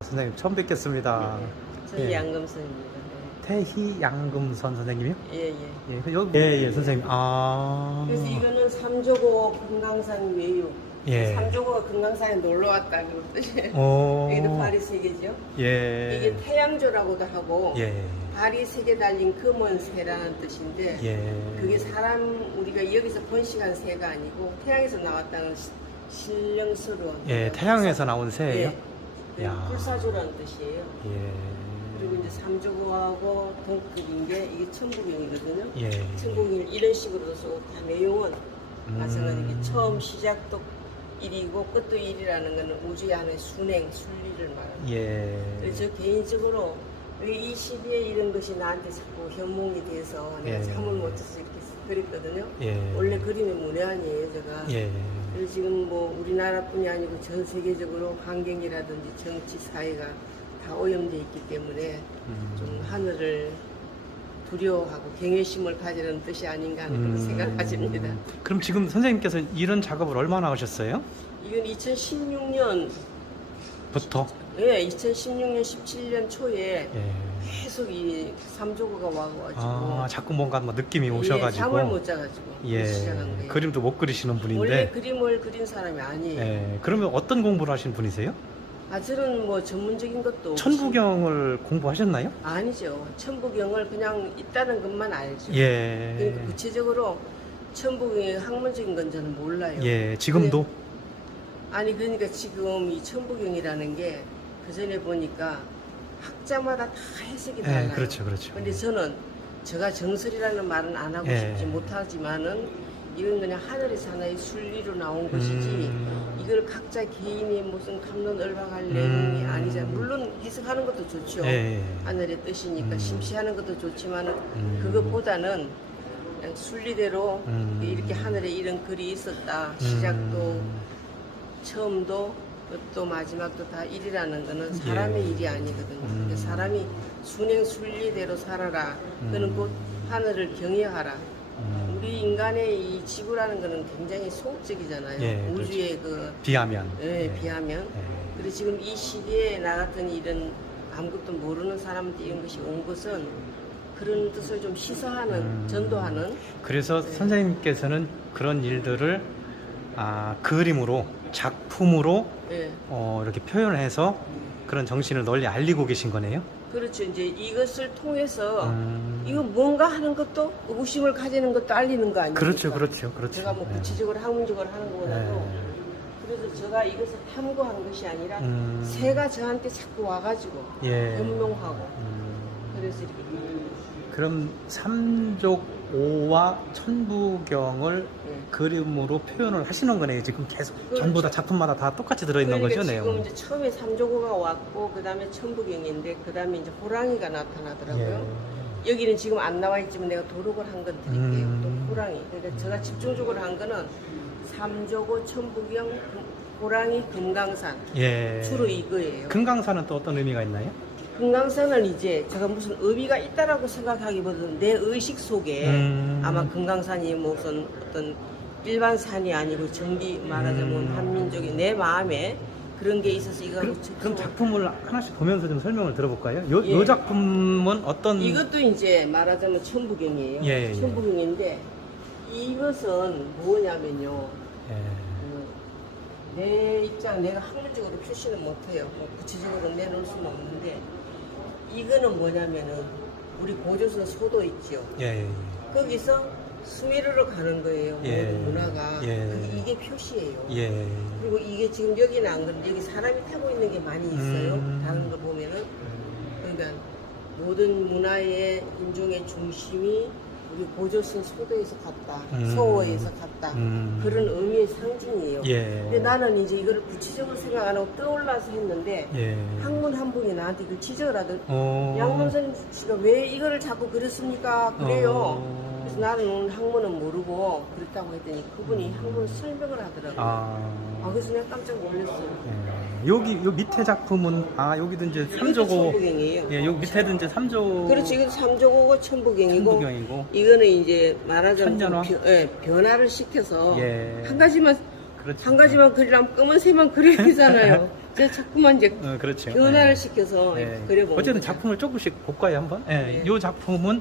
선생님 처음 뵙겠습니다. 저는 예. 양금선입니다. 태희 양금선 선생님이요? 예, 예. 예, 그 여기 예, 예, 선생님. 아. 그래서 이거는 삼조고 금강산 외유. 예. 삼조고가 금강산에 놀러 왔다는 뜻이에요. 오. 여기도 발이 세 개죠. 예. 이게 태양조라고도 하고 예. 발이 세 개 달린 금은 새라는 뜻인데 예. 그게 사람 우리가 여기서 번식한 새가 아니고 태양에서 나왔다는 시- 신령스러운 예, 태양에서 나온 새예요? 예. 야. 불사조라는 뜻이에요. 예. 그리고 이제 삼조고하고 동급인 게 이게 천부경이거든요. 예. 천부경 이런 식으로 써고 다 내용은 음. 마찬가지게 처음 시작도 일이고 끝도 일이라는 거는 우주의 하나의 순행, 순리를 거예요. 예. 그래서 저 개인적으로 이- 이 시대에 이런 것이 나한테 자꾸 현몽이 돼서 내가 예. 잠을 못 자서 이렇게 그랬거든요. 예. 원래 그림이 문외한이에요, 제가. 예. 그래서 지금 뭐 우리나라뿐이 아니고 전 세계적으로 환경이라든지 정치, 사회가 다 오염돼 있기 때문에 음. 좀 하늘을 두려워하고 경외심을 가지는 뜻이 아닌가 하는 그런 음. 생각을 가집니다. 그럼 지금 선생님께서 이런 작업을 얼마나 하셨어요? 이건 2016년, 부터? 예, 2016년, 17년 초에 예. 계속 이 삼조고가 와가지고 아, 자꾸 뭔가 뭐 느낌이 예, 오셔가지고. 잠을 못 자가지고 예. 시작한 거예요. 그림도 못 그리시는 원래 분인데. 그림을 그린 사람이 아니에요. 예. 그러면 어떤 공부를 하신 분이세요? 아 저는 뭐 전문적인 것도 천부경을 공부하셨나요? 아니죠. 천부경을 그냥 있다는 것만 알죠. 예. 그러니까 구체적으로 천부경의 학문적인 건 저는 몰라요. 예. 지금도? 아니 그러니까 지금 이 천부경이라는 게 그 전에 보니까 학자마다 다 해석이 예. 달라요. 그렇죠. 그렇죠. 근데 저는 제가 정설이라는 말은 안 하고 예. 싶지 못하지만은 이건 그냥 하늘에서 하나의 순리로 나온 것이지 음. 이걸 각자 개인이 무슨 감론을박할 음. 내용이 아니잖아요. 물론 해석하는 것도 좋죠. 예. 하늘의 뜻이니까 음. 심시하는 것도 좋지만은 음. 그것보다는 그냥 순리대로 음. 이렇게 하늘에 이런 글이 있었다. 시작도 음. 처음도 끝도 마지막도 다 일이라는 거는 사람의 예. 일이 아니거든요. 음. 근데 사람이 순행 순리대로 살아라. 그는 음. 곧 하늘을 경외하라. 음. 우리 인간의 이 지구라는 거는 굉장히 소극적이잖아요. 예, 우주의 그 비하면. 예, 예. 비하면. 예. 그리고 지금 이 시기에 나 같은 이런 아무것도 모르는 사람한테 이런 것이 온 것은 그런 뜻을 좀 시사하는, 음. 전도하는 그래서 네. 선생님께서는 그런 일들을 아, 그림으로 작품으로 예. 어, 이렇게 표현해서 그런 정신을 널리 알리고 계신 거네요. 그렇죠. 이제 이것을 통해서 음. 이거 뭔가 하는 것도 의구심을 가지는 것도 알리는 거 아닙니까? 그렇죠, 그렇죠, 그렇죠. 제가 뭐 예. 구체적으로 학문적으로 하는 것보다도 예. 그래서 제가 이것을 탐구한 것이 아니라 음. 새가 저한테 자꾸 와가지고 예. 변명하고 음. 그래서 이렇게 그럼 삼족 오와 천부경을 예. 그림으로 표현을 하시는 거네요. 지금 계속 그렇죠. 전부 다 작품마다 다 똑같이 들어있는 그러니까 거죠, 지금 내용. 이제 처음에 삼조고가 왔고 그 다음에 천부경인데 그 다음에 이제 호랑이가 나타나더라고요. 여기는 지금 안 나와 있지만 내가 도록을 한 건 드릴게요. 음. 또 호랑이. 그러니까 제가 집중적으로 한 거는 삼조고 천부경 호랑이 금강산 예. 주로 이거예요. 금강산은 또 어떤 의미가 있나요? 금강산은 이제 제가 무슨 의미가 있다라고 생각하기보다는 내 의식 속에 음. 아마 금강산이 무슨 어떤 일반 산이 아니고 정비 말하자면 음. 한민족이 내 마음에 그런 게 있어서 이거 그럼, 그럼 쳐- 작품을 하나씩 보면서 좀 설명을 들어볼까요? 요, 예. 요 작품은 어떤 이것도 이제 말하자면 천부경이에요. 예, 예, 예. 천부경인데 이것은 뭐냐면요. 예. 그, 내 입장 내가 학문적으로 표시는 못해요. 뭐 구체적으로 내놓을 수는 없는데 이거는 뭐냐면은 우리 고조선 소도 있죠. 예, 예. 거기서 수메르로 가는 거예요. 예. 모든 문화가. 예. 그게 이게 표시예요. 예. 그리고 이게 지금 여기는 안 그런데 여기 사람이 타고 있는 게 많이 있어요. 음. 다른 거 보면은 그러니까 모든 문화의 인종의 중심이 우리 고조선 소도에서 갔다, 음. 서호에서 갔다 음. 그런 의미의 상징이에요. 예. 근데 나는 이제 이거를 구체적으로 생각 안 하고 떠올라서 했는데 예. 학문 한 분이 나한테 이걸 지적을 하던 어. 양문선 씨가 왜 이거를 자꾸 그렸습니까? 그래요. 어. 그래서 나는 오늘 학문은 모르고 그랬다고 했더니 그분이 학문을 설명을 하더라고요. 아. 아, 그래서 내가 깜짝 놀랐어요. 예. 여기 요 밑에 작품은 아 여기도 이제 삼조고 천부경이에요. 예, 여기 밑에도 이제 삼조 그렇지, 이건 삼조고고 천부경이고, 천부경이고 이거는 이제 말하자면 좀 천년화? 변, 예, 변화를 시켜서 예. 한 가지만 그렇죠. 한 가지만 그리려면 검은 새만 그려야 되잖아요. 저 자꾸만 이제 어, 그렇죠. 변화를 예. 시켜서 예. 그려보는 어쨌든. 작품을 조금씩 볼까요 한번? 예. 네. 요 작품은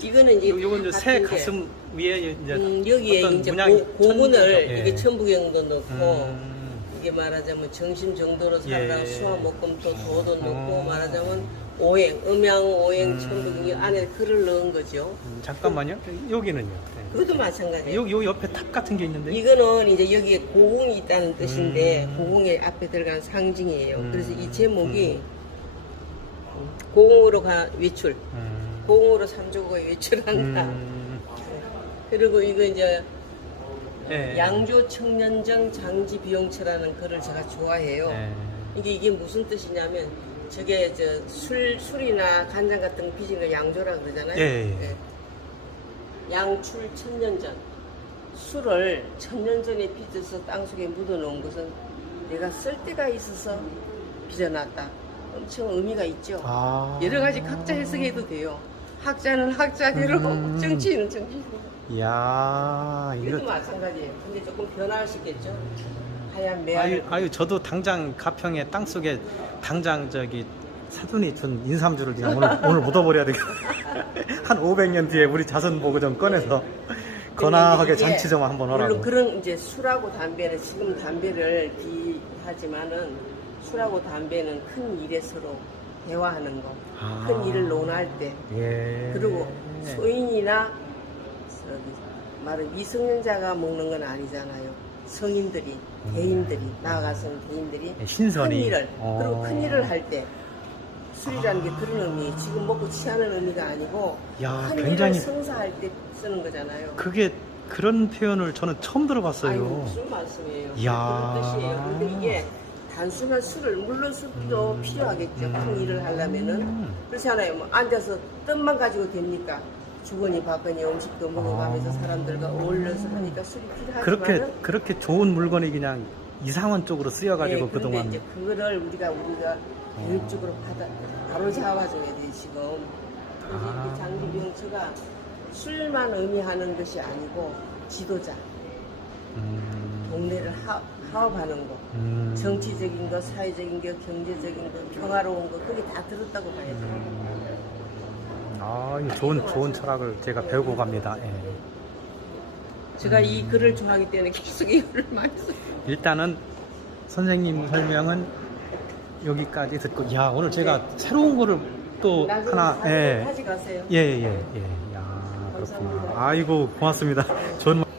이거는 이제 요, 요건 이제 새 가슴 위에 이제 음, 여기에 어떤 이제 고, 고문을 예. 이게 천부경도 넣고 음, 이게 말하자면 정신 정도로 살라 예. 수화 목금토 도도 넣고 어. 말하자면 오행 음양 오행 음. 천부경이 안에 글을 넣은 거죠. 음, 잠깐만요. 여기는요. 예. 그것도 마찬가지예요. 여기 요 옆에 탑 같은 게 있는데 이거는 이제 여기에 고궁이 있다는 뜻인데 음. 고궁의 앞에 들어간 상징이에요. 음. 그래서 이 제목이 고궁으로 가 외출, 음, 고궁으로 삼조고에 외출한다. 음, 그리고 이거 이제 예. 양조 청년정 장지 비용처라는 글을 제가 좋아해요. 예. 이게 이게 무슨 뜻이냐면 저게 저 술 술이나 간장 같은 거 빚은 거 양조라 그러잖아요. 예, 예. 예. 양출 천년 전 술을 천년 전에 빚어서 땅 속에 묻어놓은 것은 내가 쓸 때가 있어서 빚어놨다. 엄청 의미가 있죠. 아. 여러 가지 각자 해석해도 돼요. 학자는 학자대로, 음. 정치인은 정치인대로. 이야, 이거 마찬가지예요. 근데 조금 변화할 수 있겠죠. 하얀 아유, 매알. 아유, 저도 당장 가평의 땅 속에 당장 저기 사돈이 준 인삼주를 그냥 오늘 오늘 묻어버려야 되겠. 한 500년 뒤에 우리 자손 보고 좀 꺼내서 건강하게 이게 잔치 좀 한번 물론 하라고. 그런 이제 술하고 담배는 지금 담배를 비하지만은 술하고 담배는 큰 일에 서로 대화하는 거, 아. 큰 일을 논할 때, 예. 그리고 소인이나 저기 말은 미성년자가 먹는 건 아니잖아요. 성인들이, 대인들이 나아가서는 대인들이 예, 신선이. 큰 일을 어. 그리고 큰 일을 할 때 술이라는 게 그런 의미, 지금 먹고 취하는 의미가 아니고 야, 큰 굉장히- 일을 성사할 때 쓰는 거잖아요. 그게 그런 표현을 저는 처음 들어봤어요. 아이고, 무슨 말씀이에요? 이야. 그런 뜻이에요. 근데 이게 단순한 술을 물론 술도 음. 필요하겠죠. 음. 큰 일을 하려면은 음. 그렇잖아요. 뭐 앉아서 뜻만 가지고 됩니까? 주거니 받거니 음식도 먹어가면서 아. 사람들과 어울려서 하니까 술이 필요하지만 그렇게 그렇게 좋은 물건이 그냥 이상한 쪽으로 쓰여가지고 네, 그동안 이제 그거를 우리가 우리가 어. 교육적으로 받아 바로 잡아줘야 돼 지금. 아. 이 장기병처가 술만 의미하는 것이 아니고 지도자, 음, 동네를 하, 하업하는 거. 음, 정치적인 거, 사회적인 거, 경제적인 거, 평화로운 거, 그게 다 들었다고 봐야 돼요. 아, 이거 좋은 좋은 철학을 제가 배우고 갑니다. 예. 제가 이 글을 좋아하기 때문에 계속 이 글을 많이 써요. 일단은 선생님 설명은 여기까지 듣고, 야 오늘 제가 새로운 거를 또 나중에 하나, 예, 가져가세요. 예, 예, 예, 야 그렇구나. 감사합니다. 아이고 고맙습니다. 좋은. 말-